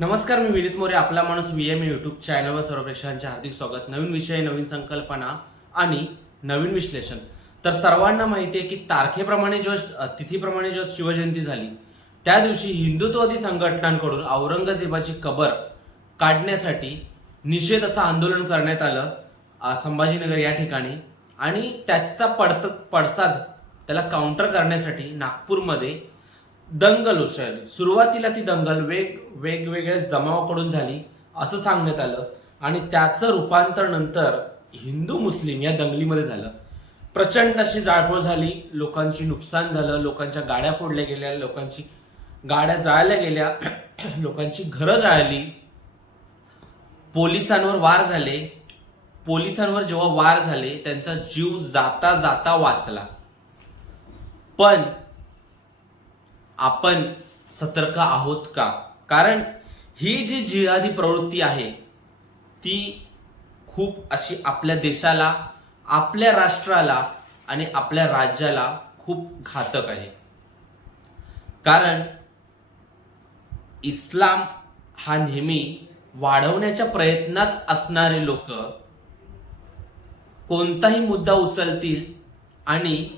नमस्कार मी विनीत मोरे आपला माणूस व्ही एम यूट्यूब चॅनलवर सर्व प्रेक्षकांचे हार्दिक स्वागत. नवीन विषय नवीन संकल्पना आणि नवीन विश्लेषण. तर सर्वांना माहिती आहे की तारखेप्रमाणे जो तिथीप्रमाणे जो शिवजयंती झाली त्या दिवशी हिंदुत्ववादी संघटनांकडून औरंगजेबाची कबर काढण्यासाठी निषेध असं आंदोलन करण्यात आलं संभाजीनगर या ठिकाणी. आणि त्याचा पडत पडसाद त्याला काउंटर करण्यासाठी नागपूरमध्ये दंगल उसळली. सुरुवातीला ती दंगल वेग वेगवेगळ्या जमावाकडून झाली असं सांगण्यात आलं. आणि त्याचं रूपांतर नंतर हिंदू मुस्लिम या दंगलीमध्ये झालं. प्रचंड अशी जाळपोळ झाली. लोकांची नुकसान झालं. लोकांच्या गाड्या फोडल्या गेल्या. लोकांची गाड्या जाळल्या गेल्या. लोकांची घरं जाळली. पोलिसांवर वार झाले. पोलिसांवर जेव्हा वार झाले त्यांचा जीव जाता जाता वाचला. पण आपण सतर्क आहोत का? कारण ही जी जिहादी प्रवृत्ती आहे ती खूप अशी आपल्या देशाला आपल्या राष्ट्राला आणि आपल्या राज्याला खूप घातक आहे. कारण इस्लाम हा नेहमी वाढवण्याच्या प्रयत्नात असणारे लोक कोणताही मुद्दा उचलतील आणि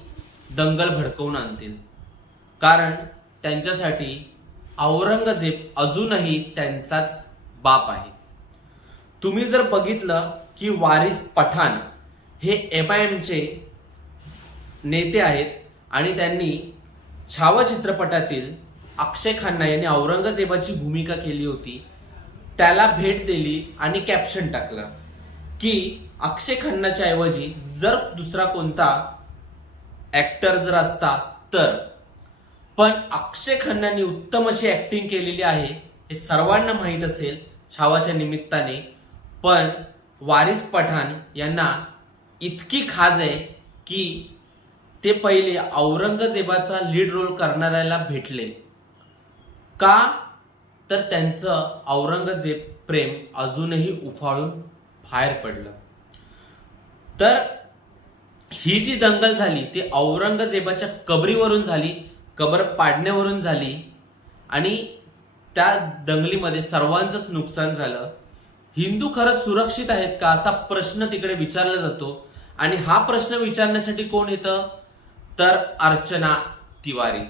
दंगल भडकवून आणतील. कारण त्यांच्यासाठी औरंगजेब अजूनही त्यांचाच बाप आहे. तुम्ही जर बघितलं की वारिस पठाण हे एम आय एमचे नेते आहेत आणि त्यांनी छावा चित्रपटातील अक्षय खन्ना यांनी औरंगजेबाची भूमिका केली होती त्याला भेट दिली आणि कॅप्शन टाकलं की अक्षय खन्नाच्या ऐवजी जर दुसरा कोणता ॲक्टर जर असता तर पण अक्षय खन्नांनी उत्तम अशी ऍक्टिंग केलेली आहे हे सर्वांना माहीत असेल छावाच्या निमित्ताने. पण वारिस पठाण यांना इतकी खाज आहे की ते पहिले औरंगजेबाचा लीड रोल करणाऱ्याला भेटले. का? तर त्यांचं औरंगजेब प्रेम अजूनही उफाळून बाहेर पडलं. तर ही जी दंगल झाली ती औरंगजेबाच्या कबरीवरून झाली कबर पाडण्यावरून झाली आणि त्या दंगलीमध्ये सर्वांचंच नुकसान झालं. हिंदू खरंच सुरक्षित आहेत का असा प्रश्न तिकडे विचारला जातो. आणि हा प्रश्न विचारण्यासाठी कोण येतं? तर अर्चना तिवारी.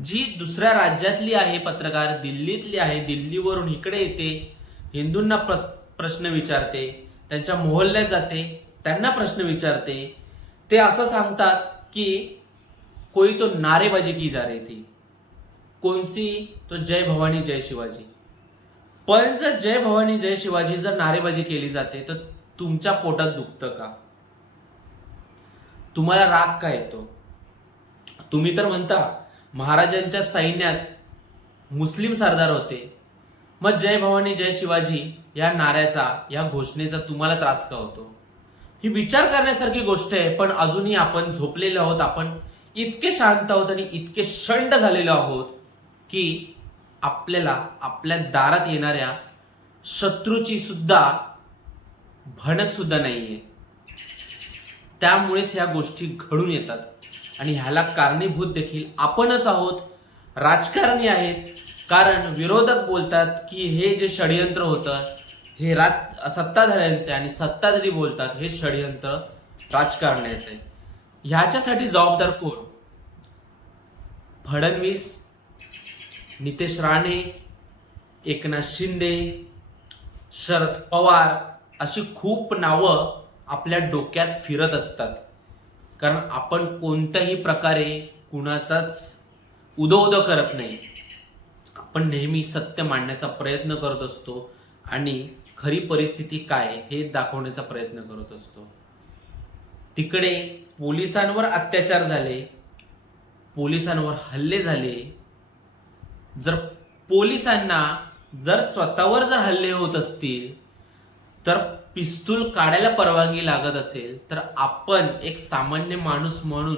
जी दुसऱ्या राज्यातली आहे पत्रकार दिल्लीतली आहे दिल्लीवरून इकडे येते हिंदूंना प्र प्रश्न विचारते त्यांच्या मोहल्ल्यात जाते त्यांना प्रश्न विचारते. ते असं सांगतात की कोई तो नारेबाजी की जा रही थी। कोणसी तो जय भवानी जय शिवाजी। पण जर जय भवानी जय शिवाजी जर नारेबाजी केली जाते तर तुमच्या पोटात दुखतं का? तुम्हाला राग का येतो? तुम्ही तर म्हणता महाराजांच्या सैन्यात मुस्लिम सरदार होते. मग जय भवानी जय शिवाजी या नाऱ्याचा या घोषणेचा तुम्हाला त्रास का होतो? ही विचार करण्यासारखी गोष्ट आहे पण अजूनही आपण झोपलेलो आहोत आपण इतके शांत आहोत आणि इतके शंड झालेलो आहोत की आपल्याला आपल्या दारात येणाऱ्या शत्रूची सुद्धा भणक सुद्धा नाहीये. त्यामुळेच ह्या गोष्टी घडून येतात. आणि ह्याला कारणीभूत देखील आपणच आहोत. राजकारणी आहेत. कारण विरोधक बोलतात की हे जे षडयंत्र होतं हे राज सत्ताधाऱ्यांचे आणि सत्ताधारी बोलतात हे षडयंत्र राजकारण्याचे. ह्याच्यासाठी जबाबदार कोण? फडणवीस नितेश राणे एकनाथ शिंदे शरद पवार अशी खूप नावं आपल्या डोक्यात फिरत असतात. कारण आपण कोणत्याही प्रकारे कुणाचाच उदो उदो करत नाही. आपण नेहमी सत्य मांडण्याचा प्रयत्न करत असतो आणि खरी परिस्थिती काय हे दाखवण्याचा प्रयत्न करत असतो. तिकडे पोलिसांवर अत्याचार झाले पोलिसांवर हल्ले झाले. जर पोलिसांना जर स्वतःवर जर हल्ले होत असतील तर पिस्तूल काढायला परवानगी लागत असेल तर आपण एक सामान्य माणूस म्हणून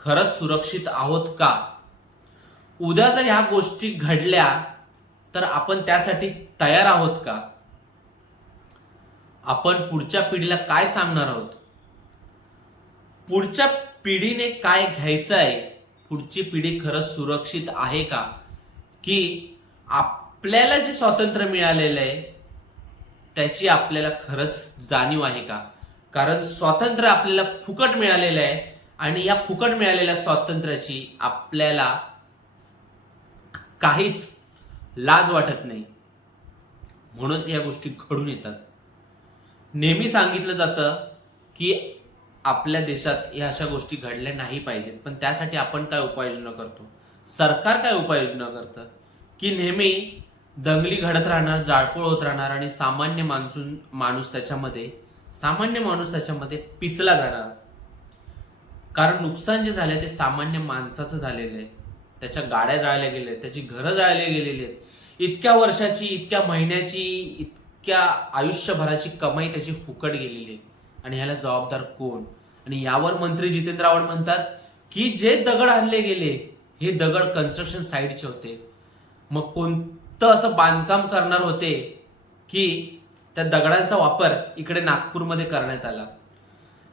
खरंच सुरक्षित आहोत का? उद्या जर ह्या गोष्टी घडल्या तर आपण त्यासाठी तयार आहोत का? आपण पुढच्या पिढीला काय सांगणार आहोत? पुढच्या पिढीने काय घ्यायचं आहे पुढची पिढी खरंच सुरक्षित आहे का? की आपल्याला जे स्वातंत्र्य मिळालेलं आहे त्याची आपल्याला खरंच जाणीव आहे का? कारण स्वातंत्र्य आपल्याला फुकट मिळालेलं आहे आणि या फुकट मिळालेल्या स्वातंत्र्याची आपल्याला काहीच लाज वाटत नाही. म्हणूनच या गोष्टी घडून येतात. नेहमी सांगितलं जातं की आपल्या देशात या अशा गोष्टी घडल्या नाही पाहिजेत. पण त्यासाठी आपण काय उपाययोजना करतो? सरकार काय उपाययोजना करतं? की नेहमी दंगली घडत राहणार जाळपोळ होत राहणार आणि सामान्य माणसून माणूस त्याच्यामध्ये सामान्य माणूस त्याच्यामध्ये पिचला जाणार. कारण नुकसान जे झालं ते सामान्य माणसाचं झालेलं आहे. त्याच्या गाड्या जाळल्या गेल्या आहेत त्याची घरं जाळल्या गेलेली आहेत. इतक्या वर्षाची इतक्या महिन्याची इतक्या आयुष्यभराची कमाई त्याची फुकट गेलेली आहे. आणि ह्याला जबाबदार कोण? आणि यावर मंत्री जितेंद्र आव्हाड म्हणतात की जे दगड आणले गेले हे दगड कन्स्ट्रक्शन साईडचे होते. मग कोणतं असं बांधकाम करणार होते की त्या दगडांचा वापर इकडे नागपूरमध्ये करण्यात आला?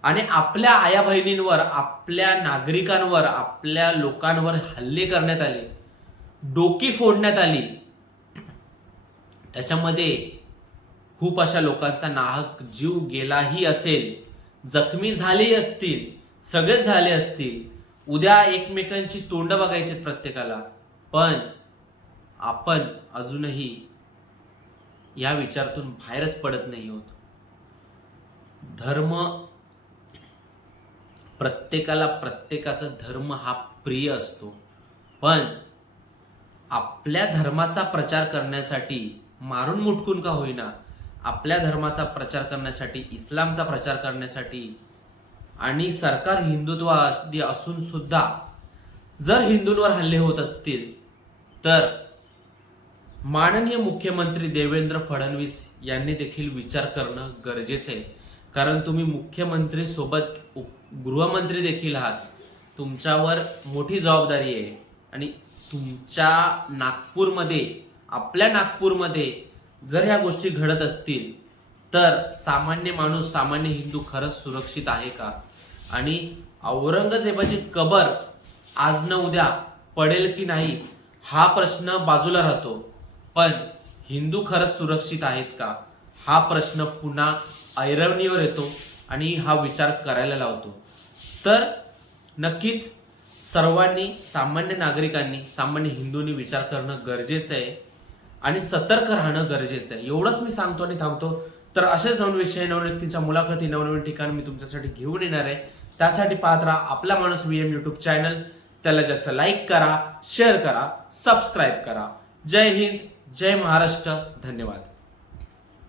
आणि आपल्या आया बहिणींवर आपल्या नागरिकांवर आपल्या लोकांवर हल्ले करण्यात आले. डोकी फोडण्यात आली. त्याच्यामध्ये खूप अशा लोकांचा नाहक जीव गेलाही असेल जखमी झाले असतील सगळेच झाले असतील उद्या एकमेकांची तोंड बघायची प्रत्येकाला. पण आपण अजूनही या विचारातून बाहेरच पडत नाही होत धर्म प्रत्येकाला प्रत्येकाचा धर्म हा प्रिय असतो. पण आपल्या धर्माचा प्रचार करण्यासाठी मारून मुटकून का होईना? आपल्या धर्माचा प्रचार करण्यासाठी इस्लामचा प्रचार करण्यासाठी आणि सरकार हिंदुत्ववादी असून सुद्धा जर हिंदूंवर हल्ले होत असतील तर माननीय मुख्यमंत्री देवेंद्र फडणवीस यांनी देखील विचार करणं गरजेचं आहे. कारण तुम्ही मुख्यमंत्री सोबत उप- गृहमंत्री देखील आहात. तुमच्यावर मोठी जबाबदारी आहे. आणि तुमच्या नागपूरमध्ये आपल्या नागपूरमध्ये जर ह्या गोष्टी घडत असतील तर सामान्य माणूस सामान्य हिंदू खरंच सुरक्षित आहे का? आणि औरंगजेबाची कबर आज न उद्या पडेल की नाही हा प्रश्न बाजूला राहतो. पण हिंदू खरंच सुरक्षित आहेत का? हा प्रश्न पुन्हा ऐरवणीवर येतो आणि हा विचार करायला लावतो. तर नक्कीच सर्वांनी सामान्य नागरिकांनी सामान्य हिंदूंनी विचार करणं गरजेचं आहे. आणि सतर्क राहणं गरजेचं आहे. एवढंच मी सांगतो आणि थांबतो. तर असेच नवीन विषय नवीन व्यक्तींच्या मुलाखती नवनवीन ठिकाण मी तुमच्यासाठी घेऊन येणार आहे. त्यासाठी पाहत राहा आपला माणूस व्ही एम युट्यूब चॅनल त्याला जास्त लाईक करा शेअर करा सबस्क्राईब करा. जय हिंद जय महाराष्ट्र. धन्यवाद.